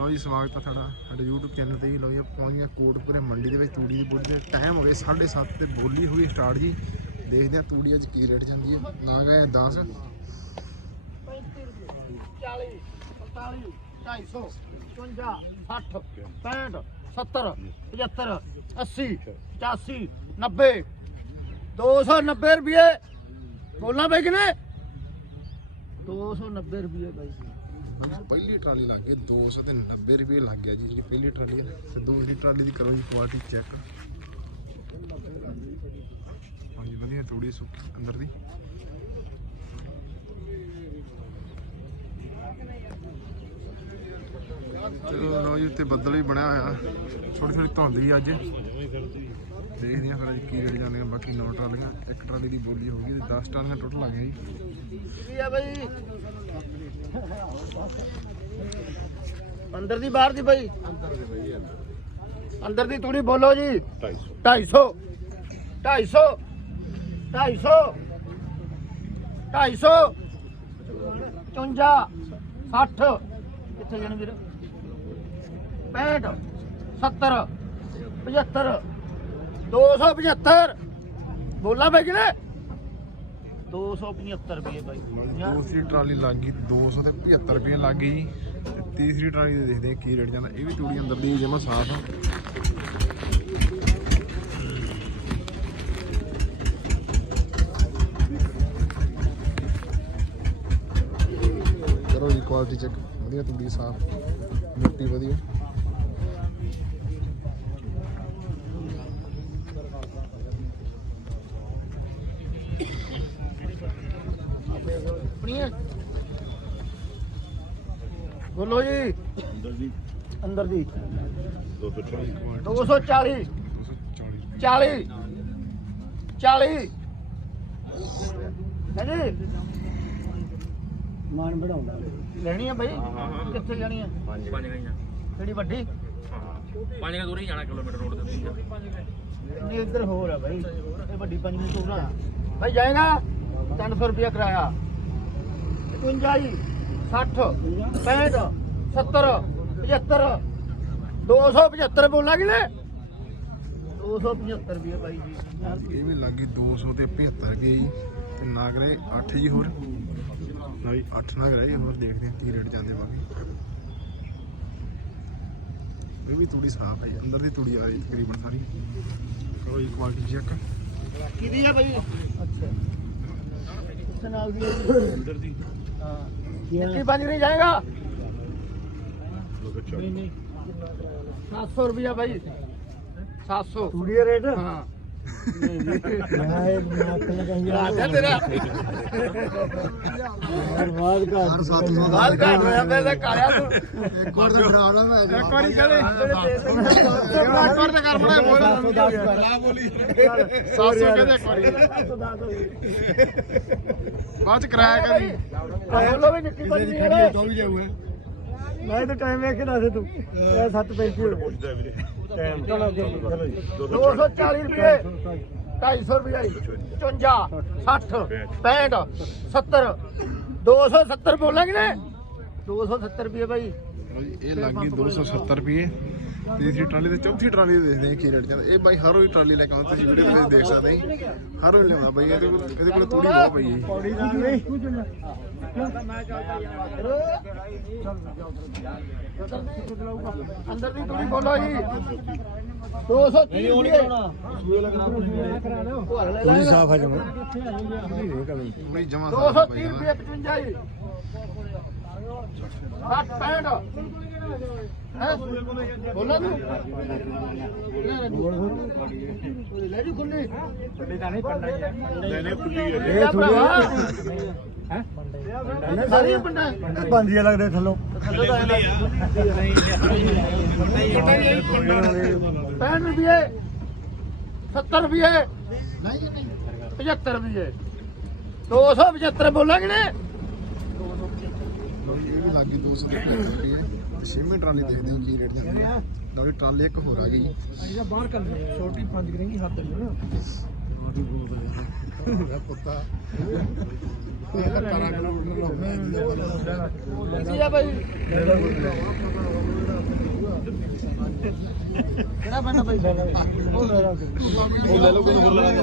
ਲਓ ਜੀ, ਸਵਾਗਤ ਹੈ ਤੁਹਾਡਾ, ਸਾਡੇ YouTube ਚੈਨਲ ਤੇ ਜੀ। ਲਓ ਜੀ ਪਹੁੰਚ ਗਏ ਕੋਟਪੁਰੇ ਮੰਡੀ ਦੇ ਵਿੱਚ, ਤੂੜੀ ਦੀ ਬੁੱਢ ਦੇ। ਟਾਈਮ ਹੋ ਗਏ 7:30 ਤੇ ਬੋਲੀ ਹੋਈ ਸਟਾਰਟ ਜੀ। ਦੇਖਦੇ ਆ ਤੂੜੀ ਅੱਜ ਕੀ ਰੇਟ ਜਾਂਦੀ ਹੈ ਨਾ ਗਏ 10 40 45 250 55 60 65 70 75 80 85 90 290 ਰੁਪਏ। ਬੋਲਣਾ ਬਈ ਕਿਨੇ 290 ਰੁਪਏ ਬਾਈ। ਪਹਿਲੀ ਟਰਾਲੀ ਲੱਗ ਗਈ 290 ਰੁਪਏ ਲੱਗ ਗਿਆ ਜੀ, ਜਿਹੜੀ ਪਹਿਲੀ ਟਰਾਲੀ ਹੈ ਤੇ ਦੂਸਰੀ ਟਰਾਲੀ ਦੀ ਕਰੋ ਜੀ ਕੁਆਲਿਟੀ ਚੈੱਕ ਹਾਂਜੀ, ਵਧੀਆ ਤੂੜੀ ਸੁੱਕੀ, ਅੰਦਰ ਦੀ। ਚਲੋ ਲਓ ਜੀ, ਉੱਤੇ ਬੱਦਲ ਵੀ ਬਣਿਆ ਹੋਇਆ। ਛੋਟੀ ਛੋਟੀ ਧੁੰਦ ਵੀ ਅੱਜ। ਦੇਖਦੇ ਆ ਫਿਰ ਅੱਜ ਕੀ ਰੇਟ ਜਾਂਦੇ ਬਾਕੀ ਨੌ ਟਰਾਲੀਆਂ, ਇੱਕ ਟਰਾਲੀ ਦੀ ਬੋਲੀ ਹੋ ਗਈ ਤੇ 10 ਟਰਾਲੀਆਂ ਟੋਟਲ ਆ ਗਈਆਂ ਜੀ। ਕੀ ਆ ਬਈ? ਅੰਦਰ ਦੀ ਬਾਹਰ ਦੀ ਬਈ। ਅੰਦਰ ਦੇ ਬਈ ਅੰਦਰ ਅੰਦਰ ਦੀ ਤੂੜੀ ਬੋਲੋ ਜੀ। 250 250 250 250 250 55 60 ਕਿੱਥੇ ਜਾਣ ਵੀਰ? 65 70 75 275 ਬੋਲਾ ਬਈ ਕਿਨੇ 275 ਰੁਪਏ ਬਾਈ। ਦੂਸਰੀ ਟਰਾਲੀ ਲੱਗ ਗਈ 200 ਤੇ 75 ਰੁਪਏ ਲੱਗ ਗਈ। ਤੇ ਤੀਸਰੀ ਟਰਾਲੀ ਦੇ ਦੇਖਦੇ ਕੀ ਰੇਟ ਜਾਂਦਾ। ਇਹ ਵੀ ਤੂੜੀ ਅੰਦਰ ਦੀ ਜਮਾ ਸਾਫ਼ ਆ। ਕਰੋ ਜੀ ਕੁਆਲਿਟੀ ਚੈੱਕ ਵਧੀਆ ਤੂੜੀ ਸਾਫ਼ ਮਿੱਟੀ ਵਧੀਆ। ਆਪਣੀ ਹੈ? ਬੋਲੋ ਜੀ। ਅੰਦਰ ਦੀ ਅੰਦਰ ਦੀ 240 240 240 40 40 ਹਾਂਜੀ ਮਾਨ ਬਣਾਉਂਦਾ ਲੈਣੀ ਹੈ ਬਈ? ਕਿੱਥੇ ਜਾਣੀ ਹੈ? ਪੰਜ। ਗਈਆਂ। ਕਿਹੜੀ ਵੱਡੀ? ਪੰਜ ਗਾ ਦੂਰ ਹੀ ਜਾਣਾ ਕਿਲੋਮੀਟਰ ਰੋਡ ਤੇ ਨਹੀਂ ਇੱਧਰ ਹੋਰ ਹੈ ਬਈ। ਇਹ ਵੱਡੀ ਪੰਜਵੀਂ ਤੋਂ ਨਾ ਭਾਈ ਜਾਏਗਾ? 300 ਰੁਪਇਆ ਕਿਰਾਇਆ। 51 ਜੀ 60 65 70 75 275 ਬੋਲਾ ਕਿ ਨੇ 275 ਰੁਪਏ ਬਾਈ ਜੀ। ਇਹ ਵੀ ਲੱਗ ਗਈ 200 ਤੇ 75 ਰੁਪਏ ਜੀ। ਤੇ ਨਾਗਰੇ 8 ਜੀ ਹੋਰ। ਨਹੀਂ 8 ਨਾਗਰੇ ਜੀ ਹੋਰ ਦੇਖਦੇ ਆ ਕੀ ਰੇਟ ਜਾਂਦੇ ਬਾਕੀ। ਇਹ ਵੀ ਤੂੜੀ ਸਾਫ਼ ਹੈ ਅੰਦਰ ਦੀ ਤੂੜੀ ਆ ਰਹੀ ਤਕਰੀਬਨ ਸਾਰੀ। ਕਰੋ ਜੀ ਕੁਆਲਿਟੀ ਚੈੱਕ ਕਿਹਦੀ ਹੈ ਬਾਈ? ਅੱਛਾ। ਇਸ ਨਾਲ ਦੀ ਹੈ। ਅੰਦਰ ਦੀ। ਹਾਂ। ਕਿੰਨੀ ਪੰਜ ਨਹੀਂ ਜਾਏਗਾ। 240 700 ਰੁਪਿਆ ਬਾਈ। 700 ਕੁੜੀ ਰੇਟ? ਹਾਂ ਮੈਂ ਇਹ ਮਾਤਨ ਕਹਿੰਦੀ ਰਾਜਾ ਤੇਰਾ ਬਰਬਾਦ ਕਰ ਹਰ 700 ਬਾਲ ਘਾਟ ਹੋਇਆ ਮੈਂ ਤਾਂ ਕਾਲਿਆ ਤੂੰ ਇੱਕ ਵਾਰ ਤਾਂ ਡਰਾ ਲਾ ਮੈਂ ਇੱਕ ਵਾਰੀ ਕਹਦੇ ਇੱਕ ਵਾਰ ਤਾਂ ਕਰ ਬਣਾ ਬੋਲ ਨਾ ਬੋਲੀ 700 ਕਹਿੰਦੇ ਇੱਕ ਵਾਰੀ ਬਾਅਦ ਚ ਕਰਾਇਆ ਕਰੀ ਬੋਲੋ ਵੀ ਨਿੱਕੀ ਪੰਜ ਨਹੀਂ ਹੈ ਵੀ ਜਾਊਗਾ ਮੈਂ ਤਾਂ। ਟਾਈਮ ਵੇਖ ਕੇ ਦੱਸ ਤੂੰ ਇਹ 7:35 ਹੋ ਪੁੱਛਦਾ ਵੀਰੇ ਟਾਈਮ ਚਲੋ ਚਲੋ ਜੀ 240 ਰੁਪਏ। 250 ਰੁਪਏ 54 60 65 70 270 ਬੋਲਾਂਗੇ ਨੇ। 270 ਰੁਪਏ ਬਾਈ। ਇਹ ਲੱਗ ਗਈ 270 ਰੁਪਏ। ਤੀਸਰੀ ਟਰਾਲੀ ਤੇ ਚੌਥੀ ਟਰਾਲੀ ਦੇ ਦੇਖਦੇ ਆ ਕੀ ਰੇਟ ਜਾਂਦਾ। ਇਹ ਬਾਈ ਹਰ ਰੋਜ਼ ਟਰਾਲੀ ਲੈ ਕੇ ਆਉਂਦਾ ਤੁਸੀਂ ਵੀਡੀਓ ਵਿੱਚ ਦੇਖ ਸਕਦੇ ਜੀ। ਹਰ ਰੋਜ਼ ਲਿਆਉਂਦਾ ਬਾਈ ਇਹਦੇ ਕੋਲ ਇਹਦੇ ਕੋਲ ਤੂੜੀ ਬਹੁਤ ਪਈ ਹੈ। ਪੌੜੀ ਨਾਲ ਨਹੀਂ। ਅੰਦਰ ਦੀ ਤੂੜੀ ਬੋਲੋ ਜੀ। 230 ਰੁਪਏ। ਪੌੜੀ ਸਾਫ਼ ਆ ਜਮਾ। ਤੂੜੀ ਜਮਾ 230 ਰੁਪਏ 55 ਜੀ। 60 65 ਹੈ? ਬੋਲੋ ਤੂੰ ਲੈ ਜੀ ਖੁੱਲੀ। ਲੈਣੇ ਖੁੱਲੀ ਹੈ। ਇਹ ਭਰਾਵਾ। ਹੈ? ਇਹ ਸਾਰੀਆਂ ਪਿੰਡਾਂ। ਬੰਦੀਆਂ ਲੱਗਦੇ ਥੱਲੋਂ। ਥੱਲੇ ਤਾਂ ਪੈਣ ਰੁਪਏ 70 ਰੁਪਏ। ਨਹੀਂ 75 ਰੁਪਏ। 275 ਬੋਲਾਂਗੇ ਨੇ। ਇਹ ਵੀ ਲੱਗ ਗਈ 275 ਰੁਪਏ ਤੇ ਛੇਵੀਂ ਟਰਾਲੀ ਦੇਖਦੇ ਹਾਂ ਕੀ ਰੇਟ ਜਾਂਦੀ ਹੈ ਨਾਲੇ ਟਰਾਲੀ ਇੱਕ ਹੋਰ ਆ ਗਈ ਇਹਦਾ ਬਾਹਰ ਕਰ ਛੋਟੀ ਪੰਜ ਕਰਾਂਗੀ ਹੱਥ ਨਾ ਮੇਰਾ ਪੁੱਤਾ ਇਹ ਤਾਂ 18 ਕਿਲੋਮੀਟਰ ਹੋ ਗਿਆ ਇਹਦੇ ਭਾਈ ਕਿਹੜਾ ਬਈ ਉਹ ਲੈ ਲਾ ਉਹ ਲੈ ਲਓ ਕੋਈ ਹੋਰ ਲੈ ਲਓ।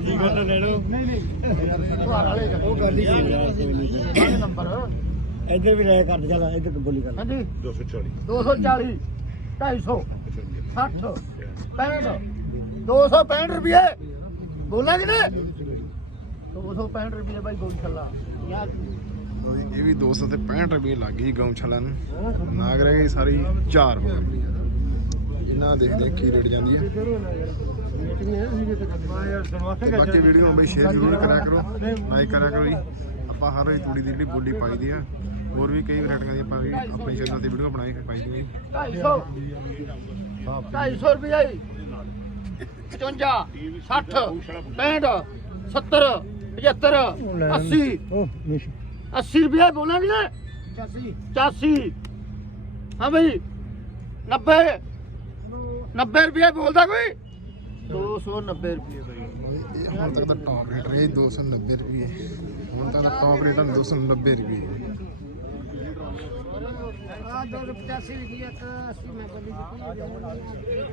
ਜੀ ਗੱਲ ਲੈ ਲਓ ਨਹੀਂ ਨਹੀਂ ਤੁਹਾਰ ਵਾਲੇ ਜਾ ਉਹ ਗੱਲ ਹੀ ਸੀ ਨੰਬਰ। ਇੱਧਰ ਵੀ ਲੈ ਕਰ ਚੱਲ ਇੱਧਰ ਬੋਲੀ ਕਰ। ਹਾਂਜੀ। 240 240 250 60 65 265 ਰੁਪਏ। ਬੋਲਾ ਕਿ ਨਹੀਂ 265 ਰੁਪਏ ਬਾਈ ਗੋਲ ਛੱਲਾ। ਯਾਰ ਇਹ ਵੀ 265 ਰੁਪਏ ਲੱਗ ਗਈ ਗਊਸ਼ਾਲਾ ਨੂੰ। ਨਾਗ ਰਹਿ ਗਈ ਸਾਰੀ 4 ਇਹਨਾਂ ਦੇਖਦੇ ਹਾਂ ਕੀ ਰੇਟ ਜਾਂਦੀ ਹੈ। ਤੇ ਬਾਕੀ ਵੀਡੀਓ ਨੂੰ ਬਈ ਸ਼ੇਅਰ ਜ਼ਰੂਰ ਕਰਿਆ ਕਰੋ ਲਾਈਕ ਕਰਿਆ ਕਰੋ ਜੀ। ਆਪਾਂ ਹਰ ਰੋਜ਼ ਤੂੜੀ ਦੀ ਜਿਹੜੀ ਬੋਲੀ ਪਾਈ ਦੀ ਆ ਹੋਰ ਵੀ ਕਈ ਵੈਰਾਈਟੀਆਂ ਦੀ ਆਪਾਂ ਵੀ ਆਪਣੀ ਚੈਨਲ ਤੇ ਵੀਡੀਓ ਬਣਾਈ ਪਾਈ ਦੀਆਂ ਜੀ। 250 250 ਰੁਪਏ 55 60 65 70 75 80 ਉਹ ਨਿਸ਼ 80 ਰੁਪਏ ਬੋਲਾਂਗੇ 85 85 ਹਾਂ ਬਈ 90 90 ਰੁਪਏ ਬੋਲਦਾ ਕੋਈ? 290 ਰੁਪਏ ਬਈ। ਹੁਣ ਤੱਕ ਦਾ ਟੌਪ ਰੇਟ ਰਹੇ 290 ਰੁਪਏ। ਹੁਣ ਤੱਕ ਦਾ ਟੌਪ ਰੇਟ ਹੈ 290 ਰੁਪਏ। ਆ 285 ਲਿਖੀ ਇੱਕ 80 ਮੈਂ ਬੋਲੀ ਦਿੱਤੀ